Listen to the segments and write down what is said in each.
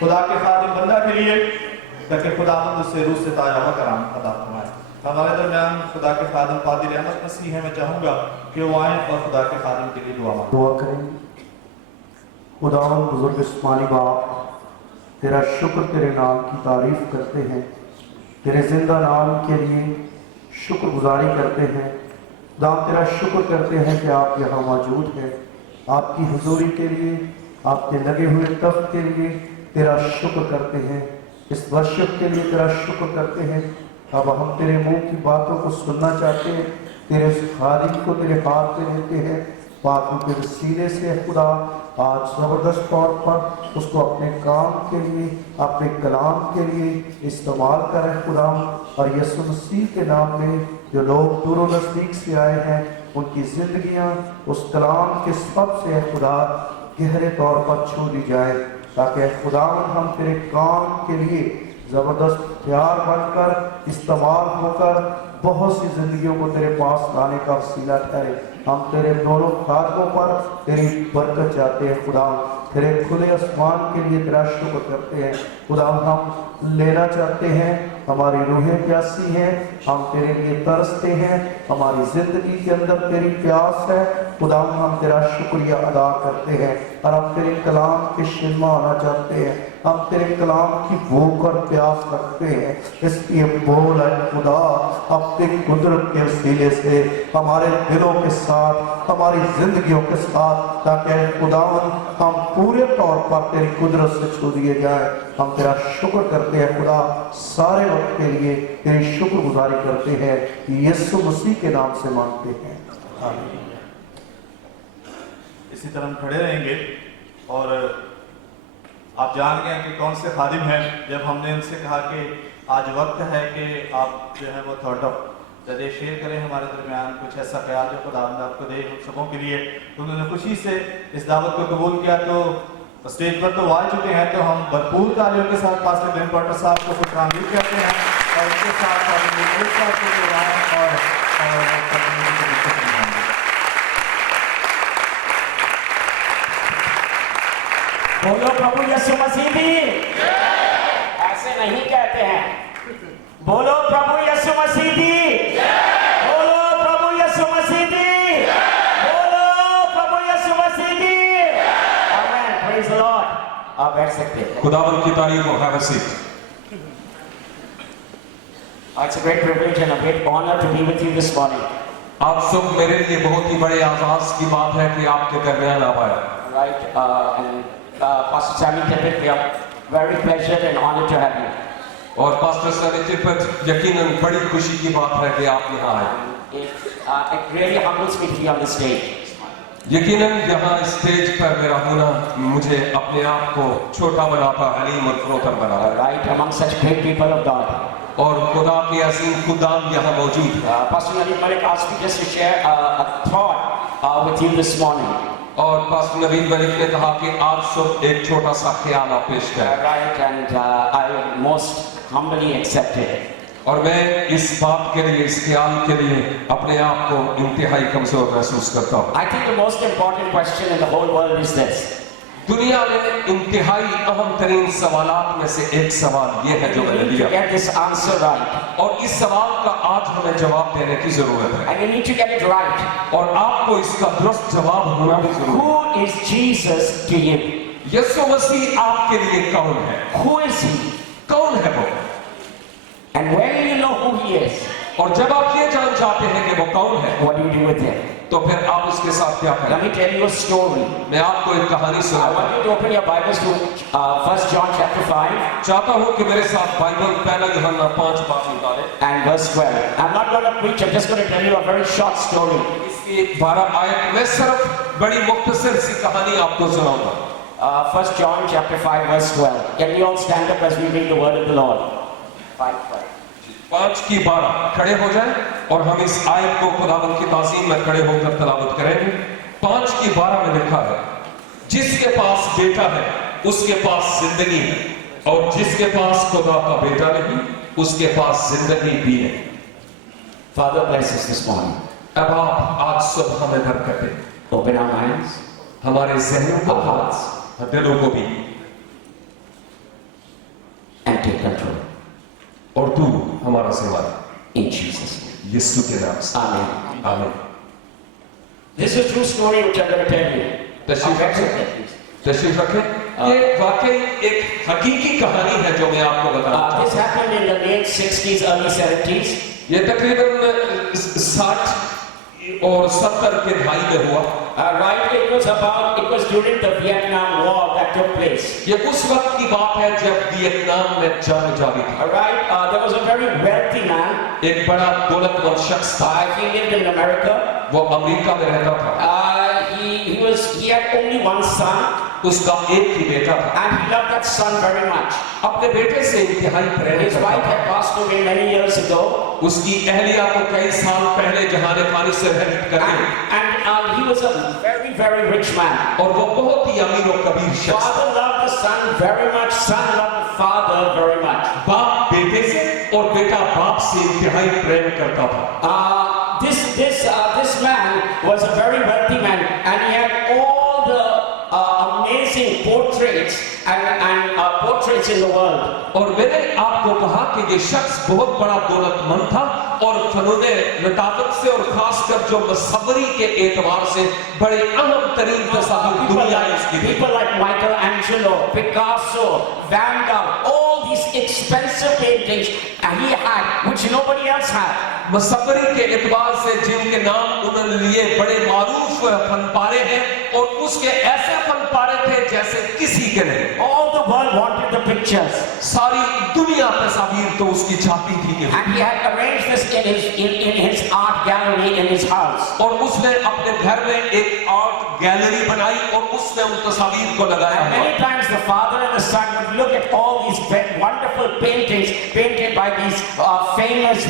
खुदा के खातिर बंदा के लिए, ताकि खुदावंद उससे रूह से ताजा हुआ कराम अता फरमाए। हमारे दरमियान खुदा के खादिम पादरी अहमद मसीह है, मैं चाहूँगा कि वो आएँ और खुदा के खादिम के लिए दुआ करें। खुदावंद बुजुर्ग इस्माइली बाप, तेरा शुक्र, तेरे नाम की तारीफ करते हैं, तेरे जिंदा नाम के लिए शुक्रगुजारी करते हैं। खुदाम तेरा शुक्र करते हैं कि आप यहाँ मौजूद हैं। आपकी हुजूरी के लिए, आपके लगे हुए तख्त के लिए तेरा शुक्र करते हैं। इस वर्षिप के लिए तेरा शुक्र करते हैं। अब हम तेरे मुंह की बातों को सुनना चाहते हैं। तेरे उस खादिम को तेरे हाथ में लेते हैं। पापों के वसीले से खुदा आज ज़बरदस्त तौर पर उसको अपने काम के लिए, अपने कलाम के लिए इस्तेमाल करें खुदा। और यीशु मसीह के नाम में जो लोग दूर नज़दीक से आए हैं, उनकी ज़िंदगियाँ उस कलाम के सब से खुदा गहरे तौर पर छू दी जाए, ताकि खुदा हम तेरे काम के लिए ज़बरदस्त तैयार बनकर इस्तेमाल होकर बहुत सी जिंदगियों को तेरे पास लाने का वसीला ठहरे। हम तेरे दोनों खातों पर तेरी बरकत चाहते हैं खुदा। तेरे खुले आसमान के लिए तेरा शुक्र करते हैं खुदा। हम लेना चाहते हैं, हमारी रूहें प्यासी हैं, हम तेरे लिए तरसते हैं, हमारी जिंदगी के अंदर तेरी प्यास है खुदा। हम तेरा शुक्रिया अदा करते हैं और हम तेरे कलाम के शिरमा आना चाहते हैं। हम तेरे कलाम की भूख और प्यास रखते हैं। इसलिए बोल है खुदा, अपनी कुदरत के वसीले से हमारे दिलों के साथ, हमारी जिंदगियों के साथ, ताकि खुदा हम पूरे तौर पर तेरी कुदरत से छू दिए जाए। हम तेरा शुक्र करते हैं खुदा, सारे वक्त के लिए तेरी शुक्रगुजारी करते हैं। यीशु मसीह के नाम से मांगते हैं, आमीन। इसी तरह हम खड़े रहेंगे और आप जान गए कि कौन से खादिम हैं। जब हमने उनसे कहा कि आज वक्त है कि आप जो है वो thought of the day share करें हमारे दरमियान, कुछ ऐसा ख्याल जो खुदावंद आपको दे हम सबों के लिए, तो उन्होंने खुशी से इस दावत को कबूल किया। तो स्टेज पर तो आ चुके हैं, तो हम भरपूर तालियों के साथ पास्टर ग्लेन पॉटर साहब को खुशामदीद कहते हैं और उनके साथ बोलो प्रभु यीशु मसीह की, ऐसे नहीं कहते हैं। बोलो प्रभु यीशु मसीह की, बोलो प्रभु यीशु मसीह की, बोलो प्रभु यीशु मसीह की। आमीन, प्रेज द लॉर्ड। आप बैठ सकते हैं। खुदावंद की तारीफ हो, have a seat. It's a great privilege and a great honor to be with you this morning. आप सब, मेरे लिए बहुत ही बड़े आजाज की बात है कि आपके दरमियान आ पाए। Right, and Pastor Sammy Tippett, we are very pleasured and honored to have you. और पास्टर सैमी टिप्पट, यकीनन बड़ी खुशी की बात है कि आप यहाँ आए। It really humbles me to be on the stage. यकीनन यहाँ स्टेज पर मेरा होना मुझे अपने आप को छोटा बनाता, हलीम और फरोतर बनाता। Right, among such great people of God. और खुदा के अजीम खुदाम यहाँ मौजूद है। Pastor Naveed Malik asked me just to share a thought with you this morning. और पास्टर नवीद मलिक ने कहा कि आज सब एक छोटा सा ख्याल आप पेश करें। Right, and I most humbly accept it. और मैं इस बात के लिए, इस ख्याल के लिए अपने आप को इंतहाई कमजोर महसूस करता हूँ। I think the most important question in the whole world is this. दुनिया में इंतहाई अहम तरीन सवालात में से एक सवाल ये है जो मैंने You need लिया, to get this answer right. और इस सवाल का आज हमें जवाब देने की जरूरत है, And you need to get it right. और आपको इसका दुरुस्त जवाब होना भी जरूरी है। Who is Jesus to you? यीशु मसीह आपके लिए कौन है? Who is he? कौन है वो? And when you know who he is, और जब आप ये जान जाते हैं कि वो कौन है, what do you do with him? तो फिर आप उसके साथ क्या Let करें? me tell you a story. मैं आपको एक कहानी I सुनाऊंगा। want you to open your Bibles to 1 John chapter 5 चाहता हूँ कि मेरे साथ बाइबल पहला यूहन्ना 5 बात निकालें। and verse 12. I'm not going to preach, I'm just going to tell you a very short story. इसकी 12 आयत में सिर्फ बड़ी मुख्तसर सी कहानी आपको सुनाऊंगा। 1 John chapter 5 verse 12. Can we all stand up as we read the word of the Lord? 5:12. 5 की 12 खड़े हो जाएं और हम इस आयत को खुदावंद की ताज़ीम में खड़े होकर तलावत करेंगे। 5 की 12 में लिखा है, जिसके पास बेटा है उसके पास जिंदगी है, और जिसके पास खुदा का बेटा नहीं उसके पास जिंदगी भी नहीं। Father, bless us this morning. अब आप आज सब हमें बरकत दें, Open our minds, हमारे जहनों को, our hearts. दिलों को भी। यीशु के नाम से Amen. आमीन। This is a true story which I'm going to tell you. तशरीफ I'll रखें। accept it, तशरीफ रखें। ये वाकई एक हकीकी कहानी है जो मैं आपको बताना please. चाहता This happened in the late 60s, early 70s. हूं। ये तकरीबन 60 और 70 के दहाई में हुआ। Right, it was during the Vietnam War that took place. ये उस वक्त की बात है जब वियतनाम में जंग जारी थी। Right, there was a very wealthy man. एक बड़ा दौलतमंद शख्स था। He lived in America. वो अमेरिका में रहता था। He had only one son, उसका एक ही बेटा था। and he loved that son very much. अपने बेटे से इंतहाई प्रेम His करता wife था। had passed away many years ago, उसकी अहलिया को कई साल पहले जहाने पानी से रहित कर दी and he was a very, very rich man. और वो बहुत ही अमीर और कबीर शख्स था। Father loved the son very much. Son loved the father very much. बाप बेटे से और बेटा बाप से इंतहाई प्रेम करता था। This man was a very wealthy man, and he had all the amazing portraits and portraits in the world. और मैंने आपको कहा कि ये शख्स बहुत बड़ा दौलतमंद था और फनूने लताफत से और खासकर जो मसवरी के एतबार से बड़े अहम तरीन तस्वीर दुनिया में उसकी थी। People like Michelangelo, Picasso, Van Gogh, all these expensive paintings he had, which nobody else had. मसवरी के एतबार से जिनके नाम उन्होंने लिए बड़े मारूफ फनपारे हैं और उसके ऐसे फनपारे थे जैसे किसी के नहीं। All the world wanted the pictures. सारी दुनिया तस्वीर तो उसकी चाहती थी कि And he had arranged this in his art gallery in his house. और उसने अपने घर में एक आर्ट गैलरी बनाई और उसने उन तस्वीर को लगाया And many times the father and the son would look at all these wonderful paintings painted by these famous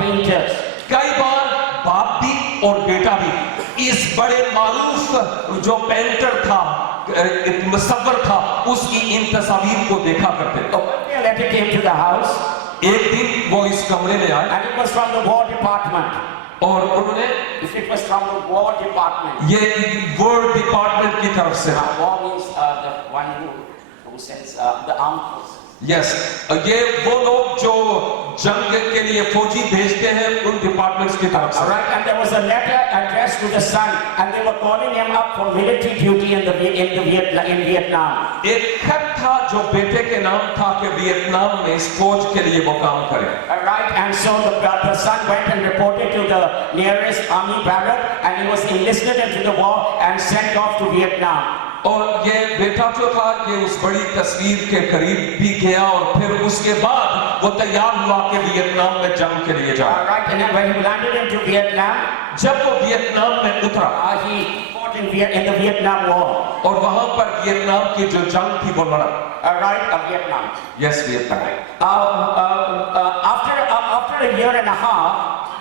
painters. कई बार बाप भी और बेटा भी इस बड़े मारूफ जो पेंटर था मुसव्वर था उसकी इन तस्वीर को देखा करते थे। A letter came to the house, एक दिन वो इस कमरे में आए and it was from the War Department. और उन्होंने It was from the War Department. ये वर्ल्ड डिपार्टमेंट की तरफ से War means the one who sends the armed forces. Yes ये वो लोग जो जंग के लिए फौजी भेजते हैं उन डिपार्टमेंट्स की तरफ से। Alright, and there was a letter addressed to the son, and they were calling him up for military duty in Vietnam. एक खत था जो बेटे के नाम था कि वियतनाम में इस फौज के लिए वो काम करे। Alright, and so the son went and reported to the nearest army barrack, and he was enlisted into the war and sent off to Vietnam. और ये बेटा जो था ये उस बड़ी तस्वीर के करीब भी गया और फिर उसके बाद वो तैयार हुआ कि वियतनाम में जंग के लिए जाए। Alright, and then when he landed into Vietnam, जब वो वियतनाम में उतरा he fought in the Vietnam War. और वहां पर वियतनाम की जो जंग थी वो लड़ा। Alright, Vietnam. Yes Vietnam. After a year and a half,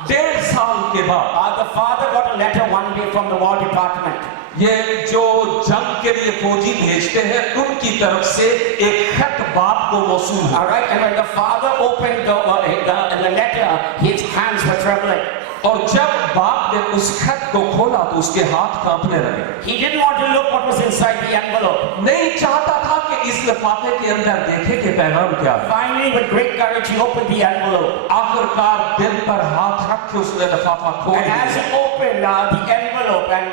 1.5 साल के बाद the father got a letter one day from the War Department. ये जो जंग के लिए फौजी भेजते हैं उनकी तरफ से एक खत बाप को मौसूल हुआ। Alright, and when the father opened the letter, his hands were trembling. और जब बाप ने उस खत को खोला तो उसके हाथ कांपने लगे। He didn't want to look what was inside the envelope. नहीं चाहता था कि इस लिफाफे के अंदर देखे कि पैगाम क्या है। Finally, with great courage, he opened the envelope. आखिरकार दिल पर हाथ रख के उसने लिफाफा खोल And as दिया। he opened the envelope and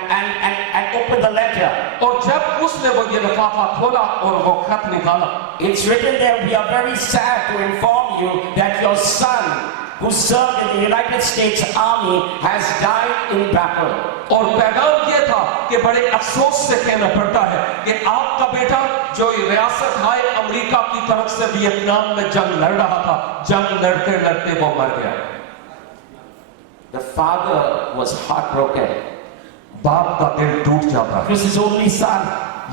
opened the letter, और जब उसने वो ये लिफाफा खोला और वो खत निकाला, it's written there, "We are very sad to inform you that your son, who served in the United States Army, has died in battle." और पैगाम ये था कि बड़े अफसोस से कहना पड़ता है कि आपका बेटा जो रियासत हाय अमेरिका की तरफ से वियतनाम में जंग लड़ रहा था, जंग लड़ते लड़ते वो मर गया। The father was heartbroken. बाप का दिल टूट जाता It है। was his only son,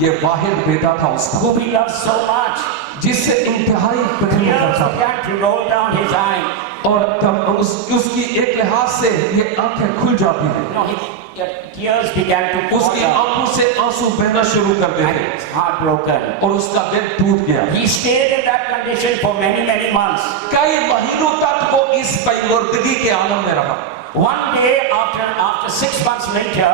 ये वाहिद बेटा था उसका whom he loved so much. जिससे इंतहाई प्रेम Tears करता था began to roll down his eyes. और तब उसकी एक लिहाज से ये आंखें खुल जाती हैं। No, tears began to pour उसकी down, आंखों से आंसू बहना शुरू कर and देते he was heartbroken. और उसका दिल टूट गया। He stayed in that condition for many months. कई महीनों तक वो इस बेमुर्दगी के आलम में रहा। One day, after 6 months later,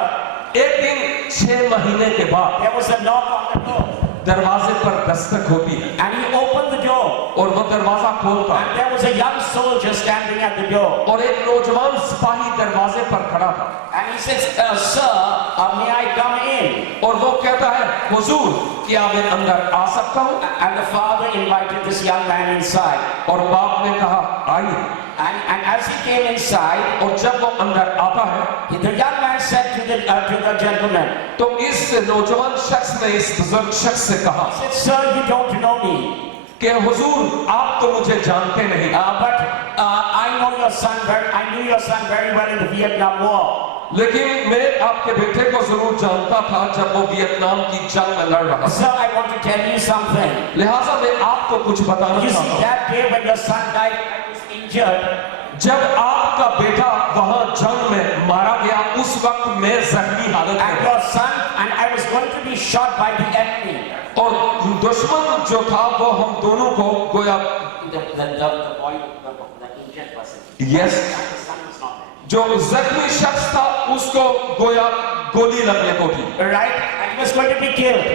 एक दिन 6 महीने के बाद there was a knock on the door, दरवाजे पर दस्तक होती है and he opened the door. और वो दरवाजा खोलता and there was a young soldier standing at the door. और एक नौजवान सिपाही दरवाजे पर खड़ा था And he says, sir, may I come in? और वो कहता है, हुजूर, क्या मैं अंदर आ सकता हूँ? And the father invited this young man inside. और बाप ने कहा, आइए। And as he came inside, और जब वो अंदर आता है, the young man said to the gentleman, तो इस नौजवान शख्स ने इस बुजुर्ग शख्स से कहा he said, sir, you don't know me. कि हुजूर, आप तो मुझे जानते नहीं, But I knew your son very well in the Vietnam War. लेकिन मैं आपके बेटे को जरूर जानता था जब वो वियतनाम की जंग में लड़ रहा Sir, I want to tell you something. था। लिहाजा मैं आपको कुछ बताना You see, चाहता हूँ। that day when your son died, I was injured. जब आपका बेटा वहां जंग में मारा गया, उस वक्त मैं जख्मी हालत में And था your son, and I was going to be shot by the enemy. और दुश्मन जो था वो हम दोनों को गोया The boy, the injured person. Yes The son was not जो जख्मी शख्स था उसको गोया गोली लगने को थी there. Right? And he was going to be killed.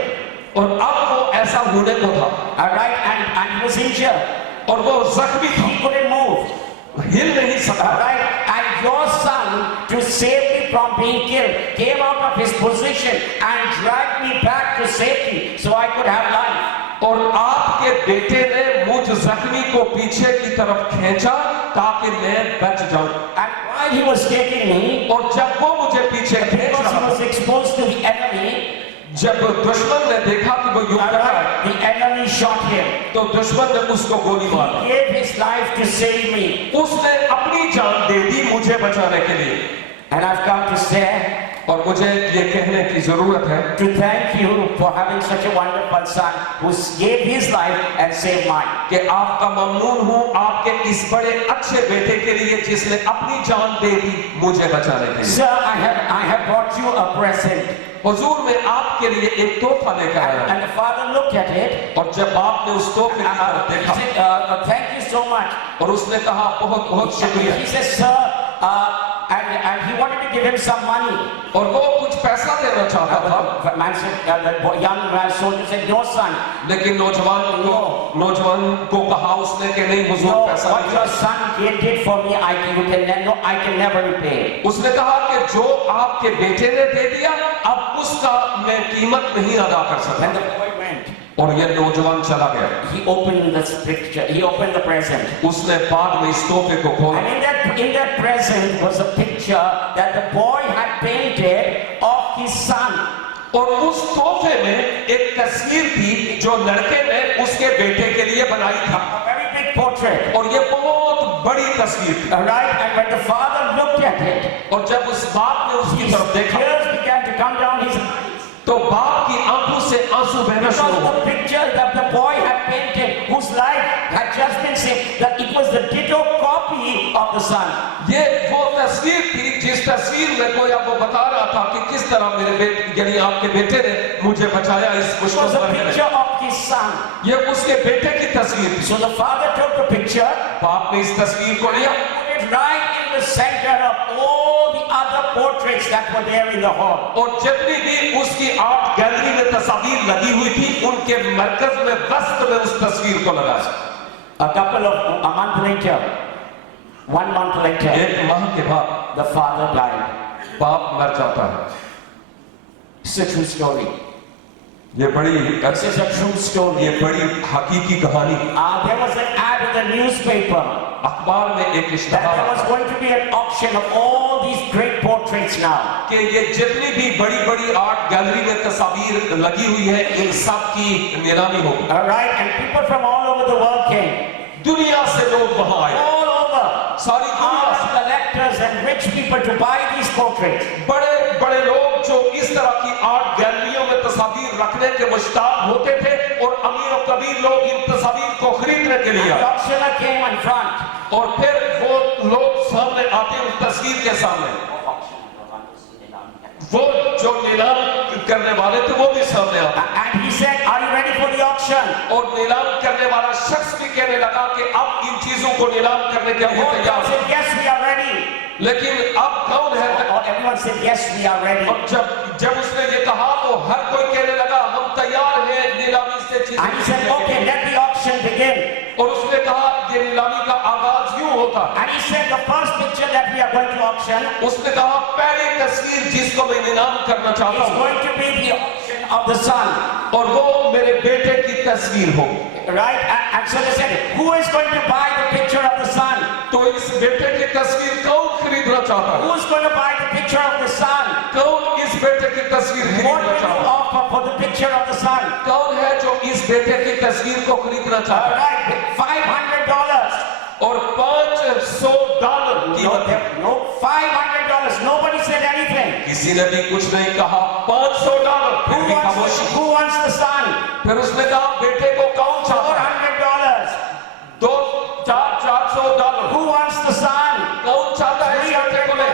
और अब वो ऐसा होने को था Right? And he was injured. और वो जख्मी था, He couldn't move. हिल नहीं सकता। Right? And your son, to save me from being killed, came out of his position and dragged me back to safety so I could have life. और आपके बेटे ने मुझ जख्मी को पीछे की तरफ खींचा ताकि मैं बच जाऊं। And while he was taking me, और जब वो मुझे पीछे खींच because he रहा was था, exposed to the enemy, जब दुश्मन ने देखा कि वो युद्ध कर रहा है, the enemy shot him. तो दुश्मन ने उसको गोली He मारी। gave his life to save me. उसने अपनी जान दे दी मुझे बचाने के लिए। And I've come to say, और मुझे ये कहने की जरूरत है to thank you for having such a wonderful son who gave his life and saved mine. कि आपका ममनून हूँ आपके इस बड़े अच्छे बेटे के लिए जिसने अपनी जान दे दी मुझे बचाने के लिए। Sir, I have brought you a present. हुजूर, मैं आपके लिए एक तोहफा लेकर आया And the father looked at it. और जब आपने उस तोहफे की तरफ He देखा said, thank you so much. और उसने कहा बहुत बहुत शुक्रिया He says, sir, and he wanted to give him some money. और वो कुछ पैसा देना चाहता था, The man said, the young man soldier said, no son, लेकिन नौजवान को कहा उसने कि नहीं हुजूर no, पैसा what नहीं your चाहिए। son did for me, I can never repay. उसने कहा कि जो आपके बेटे ने दे दिया अब उसका मैं कीमत नहीं अदा कर सकता। When the boy went, और ये नौजवान चला गया, he opened this picture, he opened the present. उसने बाद में इस तोहफे को खोला And in that present was a picture that the boy had painted of his son. और उस तोहफे में एक तस्वीर थी जो लड़के ने उसके बेटे के लिए बनाई था A very big portrait. और ये बहुत बड़ी तस्वीर थी। Right? And when the father looked at it, और जब उस बाप ने उसकी his तरफ देखा tears began to come down his eyes. तो बाप की आंखों से आंसू बहना Because शुरू of हुआ the picture that the boy had painted, whose life had just been saved, that it was the ditto copy of the son. ये वो तस्वीर थी जिस तस्वीर में कोई आपको बता रहा था कि किस तरह मेरे बेटे यानी आपके बेटे ने मुझे बचाया इस It मुश्किल was a समय picture में। of his son. ये उसके बेटे की तस्वीर थी। So the father took the picture, बाप ने इस तस्वीर को लिया put it right in the center of all the other portraits that were there in the hall. और जितनी भी उसकी आर्ट गैलरी में तस्वीर लगी हुई थी उनके मरकज में वस्त में उस तस्वीर को लगाया। A month later, 1 month later, एक माह के बाद the father died. बाप मर जाता है। It's a true story. ये बड़ी This is a true story. ये बड़ी हकीकी कहानी। There was an ad in the newspaper अखबार में एक that इश्तिहार there was आता going to be an auction of all these great portraits now. कि ये जितनी भी बड़ी बड़ी आर्ट गैलरी में तस्वीर लगी हुई है इन सब की नीलामी होगी। All right, and people from all over the world came. दुनिया से लोग वहां आए, All over. सारी दुनिया Art से collectors and rich people to buy these portraits. बड़े बड़े लोग जो इस तरह की आर्ट गैलरियों में तस्वीर रखने के मुश्ताक होते थे और अमीर और कबीर लोग इन तस्वीर को खरीदने के लिए The आए। auctioneer came in front. और फिर वो लोग सामने आते हैं उस तस्वीर के सामने, वो जो नीलाम करने वाले थे वो भी सामने आते। And he said, are you ready for the auction? और नीलाम करने वाला शख्स भी कहने लगा कि अब इन चीजों को नीलाम करने के लिए All तैयार people है। said, yes, we are ready. लेकिन अब कौन है? Or everyone said, yes, we are ready. और जब उसने ये कहा तो हर कोई कहने लगा हम तैयार हैं नीलामी से चीजें And he said, खरीदने के okay, लिए। let the auction begin. और उसने कहा होता है। And he said the first picture that we are going to auction उसने कहा पहली तस्वीर जिसको मैं नीलाम करना चाहता is हूँ going to be the auction of the son. और वो मेरे बेटे की तस्वीर होगी। Right? And so they said, who is going to buy the picture of the son? तो इस बेटे की तस्वीर कौन खरीदना चाहता है? Who is going to buy the picture of the son? कौन इस बेटे की तस्वीर What खरीदना will you चाहता है? offer for the picture of the son? कौन है जो इस बेटे की तस्वीर को खरीदना All चाहता है? right, $500. और $500 कीमत है। No, $500. Nobody said anything. किसी ने भी कुछ नहीं कहा। $500 फिर भी खामोशी। Who wants the son? फिर उसने कहा बेटे को कौन चाहता है? $400. $400 Who wants the son? कौन चाहता है इस बेटे को ले?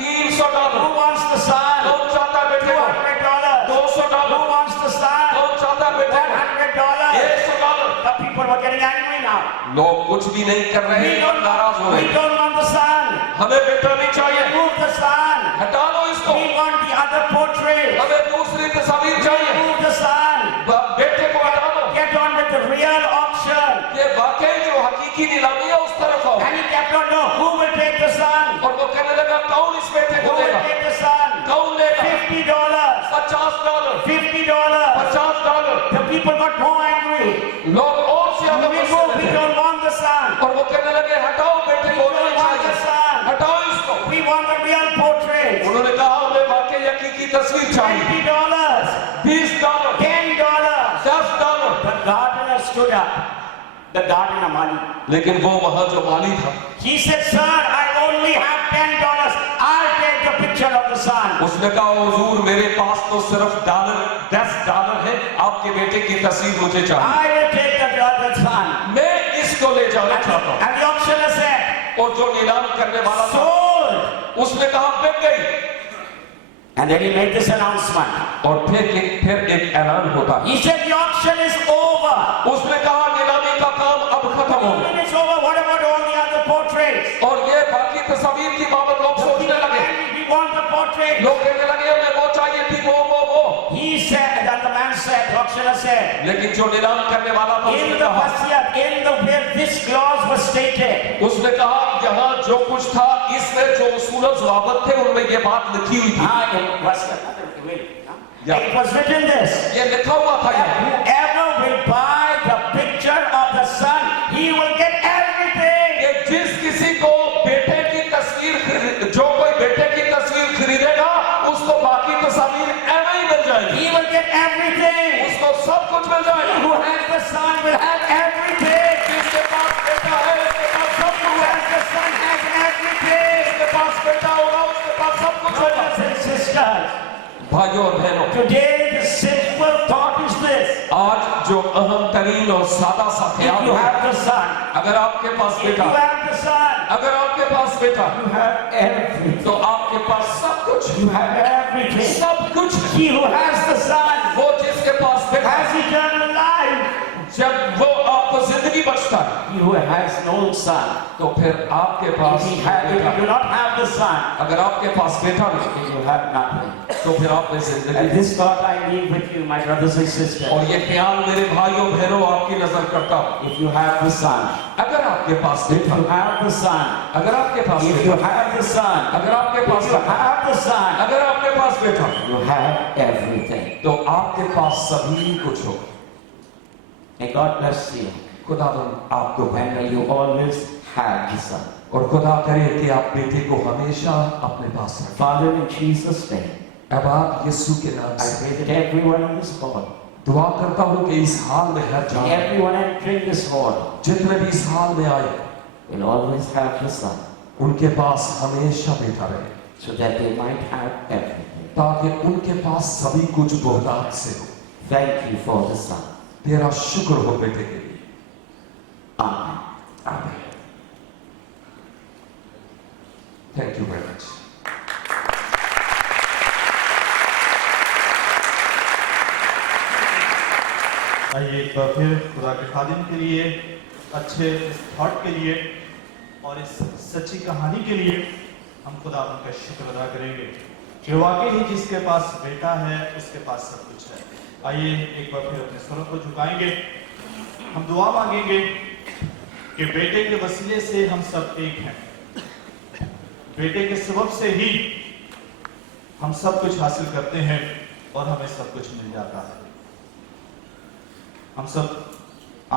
$300 Who wants the son? कौन चाहता है बेटे को? $200. $200 Who wants the son? कौन चाहता है बेटे को? $100. $100 The people were getting angry now. लोग कुछ भी नहीं कर रहे We हैं, नाराज हो रहे we हैं। don't want the son. हमें बेटा नहीं चाहिए, Remove the son. हटा दो इसको। We want the other portrait. हमें दूसरी तस्वीर चाहिए, Remove the son. बेटे को हटा दो। Get on with the real auction. ये वाकई जो हकीकी नीलामी है उस तरफ आओ। And he kept on, no, who will take the son? और वो कहने लगा कौन इस बेटे Who को will देगा? take the son? कौन लेगा? $50. $50 $50. $50 The people got more angry. लोग और ज्यादा गुस्से में We थे। don't want the son. और वो कहने लगे हटाओ बेटे को, नहीं चाहिए, हटाओ इसको। We want the real portrait. उन्होंने कहा हमें वाकई हकीकी तस्वीर चाहिए। $20. $20 $10. $10 The gardener stood up. The gardener Mali. लेकिन वो वहां जो माली था He said, sir, I only have $10. I'll take the picture of the son. उसने कहा हुजूर मेरे पास तो सिर्फ $10 है, आपके बेटे की तस्वीर मुझे चाहिए। I will take the other son. मैं इसको ले जाना चाहता हूँ। And the auctioneer said, और जो नीलाम करने वाला था sold. उसने कहा बिक गई। And then he made this announcement. और फिर एक ऐलान होता है। He said, the auction is over. उसने कहा नीलामी का काम अब खत्म हो गया। When it's over, what about all the other portraits? और ये बाकी तस्वीर की बाबत लोग सोचने लगे। We want the portrait. लोग कहने लगे हमें वो चाहिए थी, वो He said, and the man said, the auctioneer said, लेकिन जो नीलाम करने वाला था in उसने the कहा, wasiyat, in the where this clause was stated, उसने कहा यहाँ जो कुछ था इसमें जो उसूल ज़वाबित थे उनमें ये बात लिखी हुई थी। it was nothing to read. Yeah. It was written this. ये लिखा हुआ था यहाँ। Whoever will buy the picture of the son, he will get everything. कि जिस किसी को बेटे की तस्वीर जो कोई बेटे की तस्वीर खरीदेगा उसको बाकी तस्वीर ऐसे ही मिल जाएगी। He will get everything. उसको सब कुछ मिल जाएगा। Who has the son will have everything. जिसके पास बेटा है उसके पास सब Who कुछ है। has the son has everything. जिसके पास बेटा होगा उसके पास सब कुछ होगा। Brothers and sisters, भाइयों और बहनों, today the simple thought is this. आज जो अहम तरीन और सादा सा If ख्याल you है, have the son, अगर आपके पास if you बेटा, have the son, अगर आपके पास बेटा, you have everything. तो आपके पास सब कुछ, You have everything. सब कुछ है। He who has the son वो जिसके पास बेटा, has eternal life. जब वो आपको जिंदगी बख्शता है, He who has no son, तो फिर आपके पास if you do not have the son, अगर आपके पास बेटा नहीं, you have nothing. तो फिर आपने जिंदगी। And this thought I leave with you, my brothers and sisters. और ये ख्याल मेरे भाइयों बहनों आपकी नजर करता हूँ। If you have the son, अगर आपके पास if बेटा, you have the son, अगर आपके पास if you बेटा, have the son, अगर आपके पास if you बेटा, have the son, अगर आपके पास बेटा, you have everything. तो आपके पास सभी कुछ हो। May God bless you. खुदावंद आपको And may you always have the son. और खुदा करे कि आप बेटे को हमेशा अपने पास रखें। Father, in Jesus' name, अब आप यीशु के नाम I से pray that everyone in this hall, दुआ करता हूँ कि इस हाल में हर जान everyone entering this hall, जितने भी इस हाल में आए will always have the son, उनके पास हमेशा बेटा रहे, so that they might have everything. ताकि उनके पास सभी कुछ बहुतायत से हो। Thank you for the son. तेरा शुक्र हो बेटे के लिए। Amen. आमीन। Thank you very much. आइए एक बार फिर खुदा के खादिम के लिए, अच्छे इस थॉट के लिए और इस सच्ची कहानी के लिए हम खुदा का शुक्र अदा करेंगे कि वाकई ही जिसके पास बेटा है उसके पास सब कुछ है। आइए एक बार फिर अपने स्वरों को झुकाएंगे, हम दुआ मांगेंगे कि बेटे के वसीले से हम सब एक हैं। बेटे के सबब से ही हम सब कुछ हासिल करते हैं और हमें सब कुछ मिल जाता है। हम सब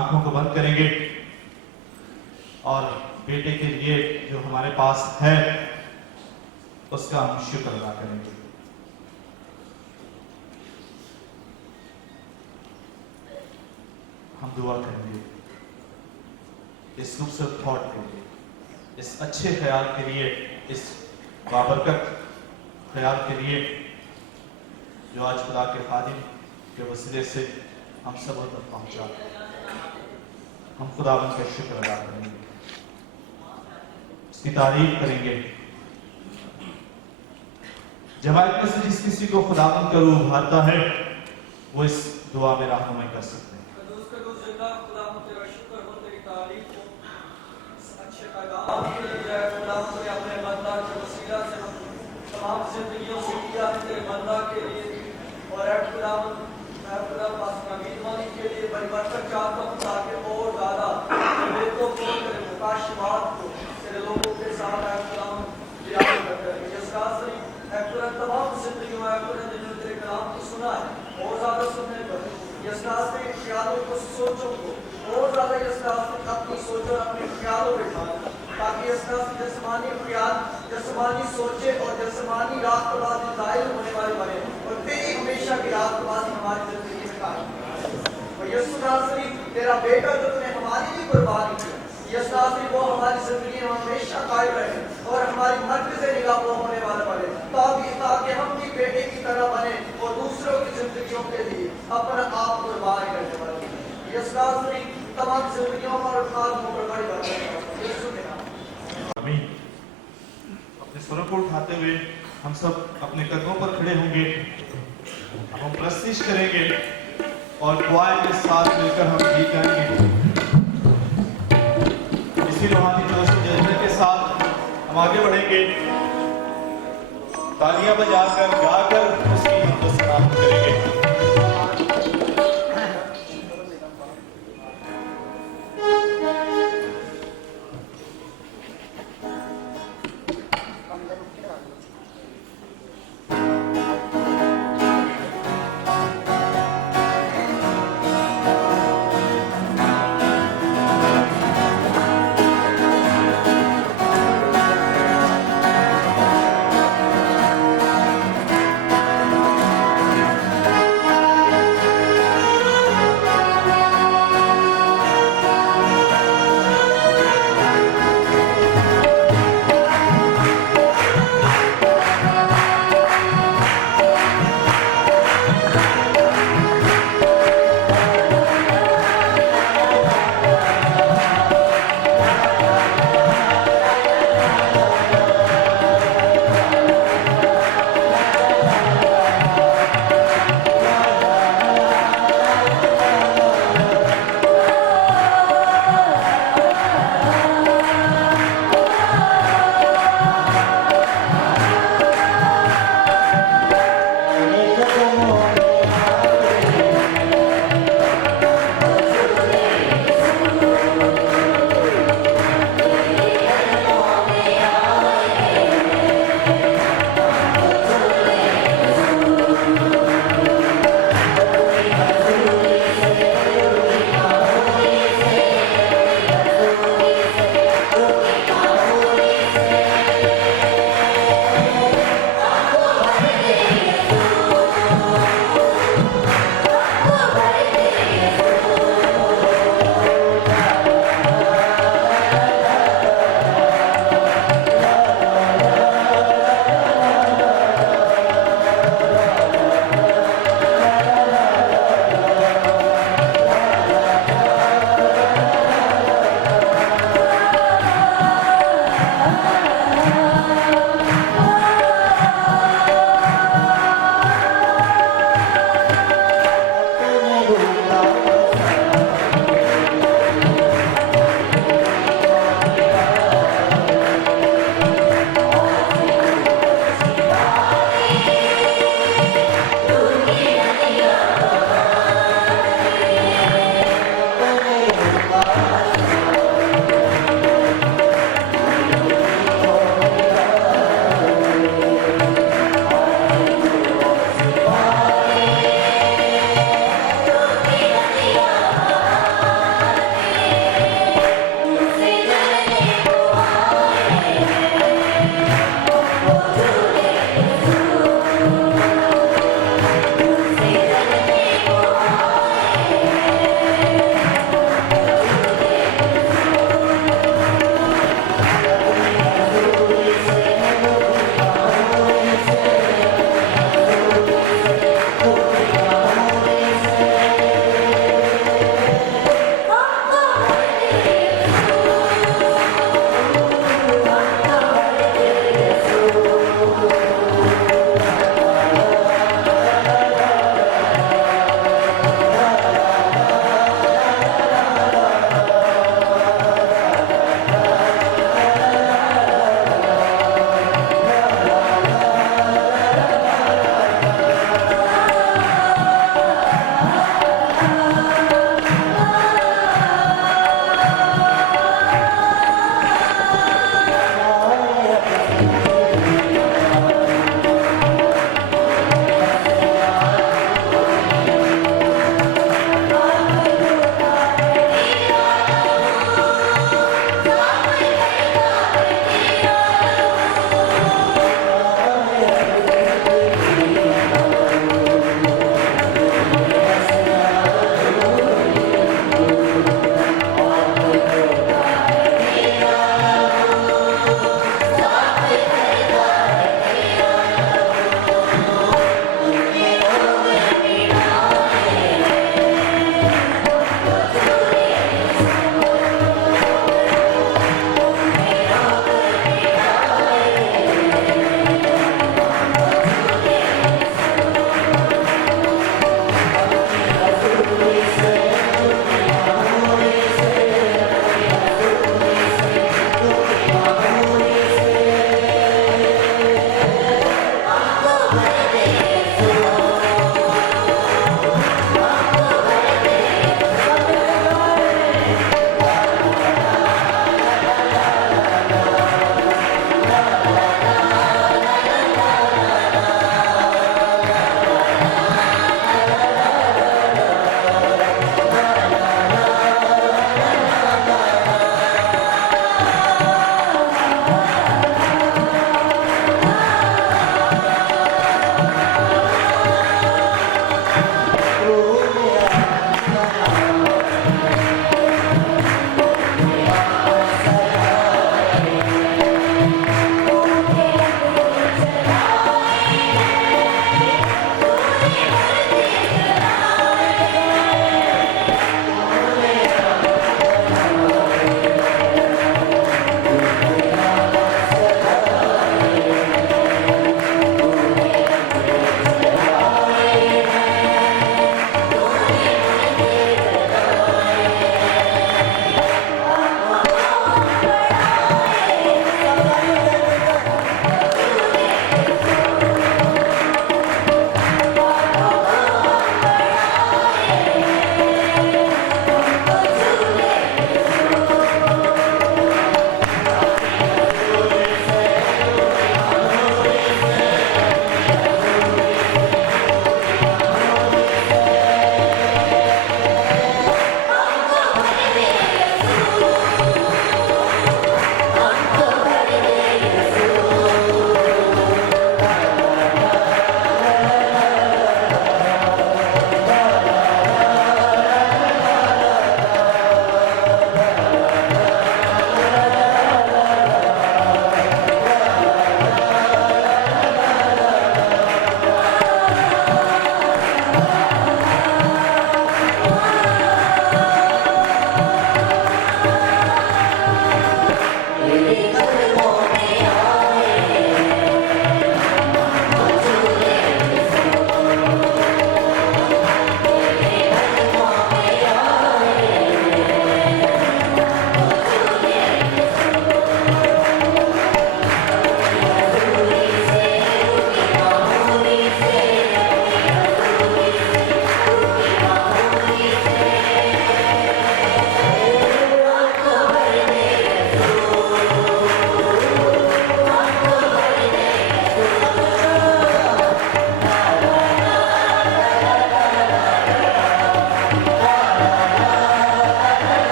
आंखों को बंद करेंगे और बेटे के लिए जो हमारे पास है उसका हम शुक्र अदा करेंगे। हम दुआ करेंगे इस खूबसूरत थॉट के लिए, इस अच्छे ख्याल के लिए, इस बाबरकत ख्याल के लिए जो आज खुदा के खादिम के वसीले से हम सब तक पहुंचा। हम खुदावंद का शुक्र अदा करेंगे, उसकी तारीफ करेंगे। जमात में से जिस किसी को खुदावंद का रूह उभारता है वो इस दुआ में रहनुमाई कर सकते हैं। तमाम जिंदगियों से किया तेरे बंदा के लिए और के लिए परिवर्तन चाहता हूँ ताकि और ज्यादा तेरे मुकाशवात को तेरे लोगों के साथ तमाम जिंदगियों में तेरे कलाम को सुना है और ज्यादा सुनने पर यस्तास ख्यालों को सोचों को और ज्यादा यस्तास अपनी सोचो अपने ख्यालों में ढालना ताकि जस्मानी ख्याल जस्मानी सोचे और जस्मानी रास्तबाजी जाहिर होने वाले बने और तेरी हमेशा की रास्तबाजी हमारी जिंदगी में कायम। और यीशु नासरी तेरा बेटा जो तूने हमारी भी कुर्बानी की, यीशु नासरी वो हमारी जिंदगी में हमेशा कायम रहे और हमारी मर्द से निगाह वो होने वाला बने ताकि हम भी बेटे की तरह बने और दूसरों की जिंदगियों के लिए अपना आप कुर्बान करने वाले। यीशु नासरी तमाम जिंदगियों और खादमों पर बड़ी बात है यीशु के नाम। आमीन। अपने स्वरों को उठाते हुए हम सब अपने कदमों पर खड़े होंगे, हम प्रस्तिश करेंगे और दुआएं के साथ मिलकर हम गीत गाएंगे। इसी रूहानी जोश और जज्बे के साथ हम आगे बढ़ेंगे, तालियां बजाकर गाकर उसकी हम सलाम करेंगे।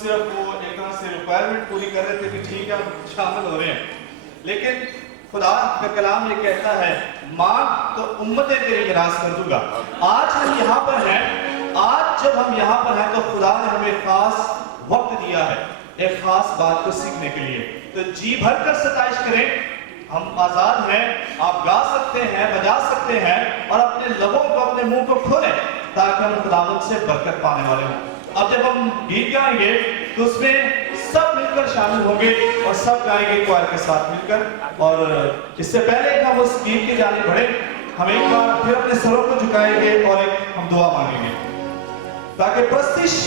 सिर्फ वो एक तरह से रिक्वायरमेंट पूरी कर रहे थे कि ठीक है हम शामिल हो रहे हैं, लेकिन खुदा का कलाम ये कहता है मांग तो उम्मतें तेरी गिरास कर दूंगा। आज हम यहाँ पर हैं, आज जब हम यहाँ पर हैं तो खुदा ने हमें खास वक्त दिया है एक खास बात को सीखने के लिए। तो जी भर कर सताइश करें, हम आजाद हैं, आप गा सकते हैं, बजा सकते हैं और अपने लबों को, अपने मुंह को खोलें ताकि हम खुदावंद से बरकत पाने वाले हों। अब जब हम गीत गाएंगे तो उसमें सब मिलकर शामिल होंगे और सब गाएंगे क्वायर के साथ मिलकर। और इससे पहले कि हम उस गीत की जाने बढ़े, हम एक बार फिर अपने सरों को झुकाएंगे और एक हम दुआ मांगेंगे ताकि प्रस्तिश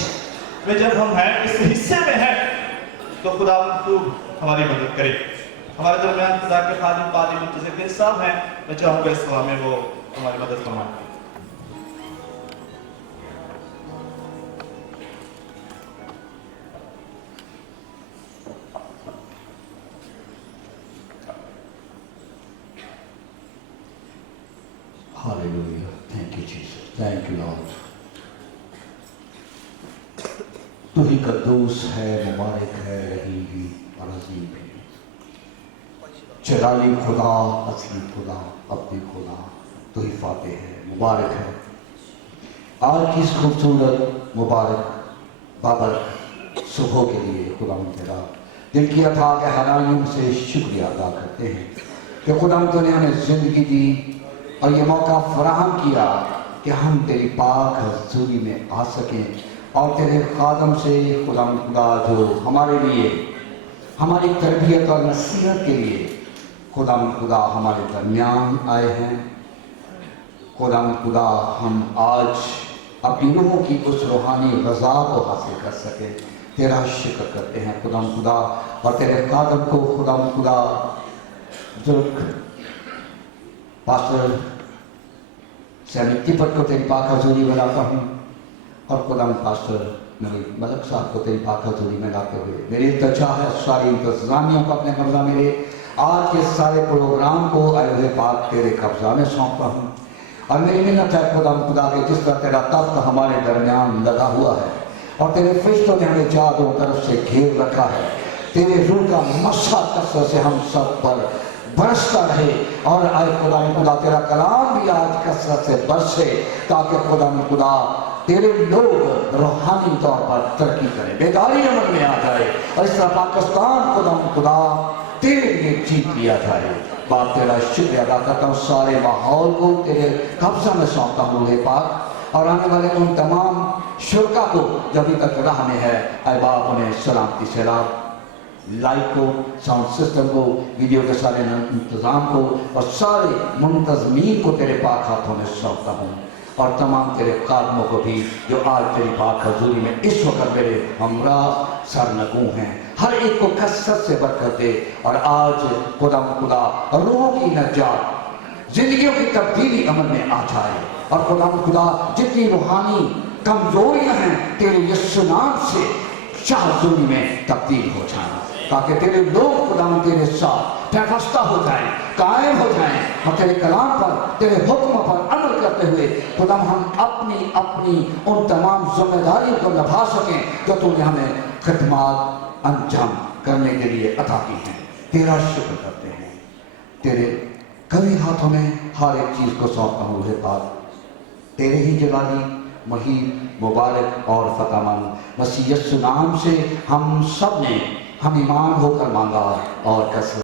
में जब हम हैं, इस हिस्से में हैं, तो खुदावंद तू हमारी मदद करे। हमारे दरमियान खुदा के खादिम पादी मुंतज़िर साहब हैं, मैं चाहूंगा इस दुआ में वो हमारी मदद फरमाएं। Hallelujah. Thank you, Jesus. Thank you, Lord. तू ही कद्दूस है, मुबारक है, रहीम भी और अजीम भी, जलाली खुदा, असली खुदा, अब्दी खुदा, तू ही फातेह है, मुबारक है। आज की इस खूबसूरत मुबारक बाबर सुबह के लिए खुदा तेरा दिल किया था कि हरानियों से शुक्रिया अदा करते हैं कि खुदा तूने हमें जिंदगी दी और ये मौका फराहम किया कि हम तेरी पाक हज़ूरी में आ सकें और तेरे खादम से खुदा जो हमारे लिए हमारी तरबियत और नसीहत के लिए खुदा हमारे दरमियान आए हैं। खुदा हम आज अपनी रूहों की उस रूहानी रज़ा को हासिल कर सके, तेरा शुक्र करते हैं खुदा और तेरे खादम को खुदा पास्टर सैनिक तिब्बत को तेरी पाक हज़ूरी में लाता हूँ और खुदा पास्टर मेरे मलक साहब को तेरी पाक हज़ूरी में लाते हुए मेरी इल्तिजा है सारी इंतज़ामिया को अपने कब्जा में ले, आज के सारे प्रोग्राम को आए हुए पाक तेरे कब्जा में सौंपता हूँ। और मेरी मिन्नत है खुदा के जिस तरह तेरा तख्त हमारे दरमियान लगा हुआ है और तेरे फरिश्तों ने हमें चारों तरफ से घेर रखा है, तेरे रूह का मस्सा कसरत से हम सब पर बरसता रहे और आए खुदा तेरा कलाम भी आज कसरत से बरसे ताकि खुदा तेरे लोग रूहानी तौर पर तरक्की करें, बेदारी अमल में आ जाए और इस तरह पाकिस्तान खुदा तेरे लिए जीत लिया जाए। बाप तेरा शुक्र अदा करता हूँ, सारे माहौल को तेरे कब्जा में सौंपता हूँ रूहे पाक और आने वाले उन तमाम शुरका को जो अभी तक राह में है, आए बाप उन्हें सलामती से लाभ, लाइट को, साउंड सिस्टम को, वीडियो के सारे इंतज़ाम को और सारे मुंतज़मीन को तेरे पाक हाथों में सौंपता हूँ और तमाम तेरे खादमों को भी जो आज तेरी पाक हज़ूरी में इस वक्त मेरे हमरा सरनगू हैं, हर एक को कसरत से बरकत दे और आज खुदा रूहों की नजात, जिंदगियों की तब्दीली अमल में आ जाए और खुदा जितनी रूहानी कमजोरियां हैं तेरे यीशु नाम से शाहजूरी में तब्दील हो जाए ताकि तेरे लोग खुदा तेरे साथ पैबस्ता हो जाए, कायम हो जाए और तेरे कलाम पर, तेरे हुक्म पर अमल करते हुए खुदा हम अपनी अपनी उन तमाम जिम्मेदारियों को निभा सकें जो तूने हमें खिदमत अंजाम करने के लिए अता की हैं। तेरा शुक्र करते हैं, तेरे कभी हाथों में हर एक चीज़ को सौंपता हूँ रूहे पाक, तेरे ही जलाली मुहीब मुबारक और फतेहमंद मसीह यीशु नाम से हम सब ने हम ईमान होकर मांगा और कसरत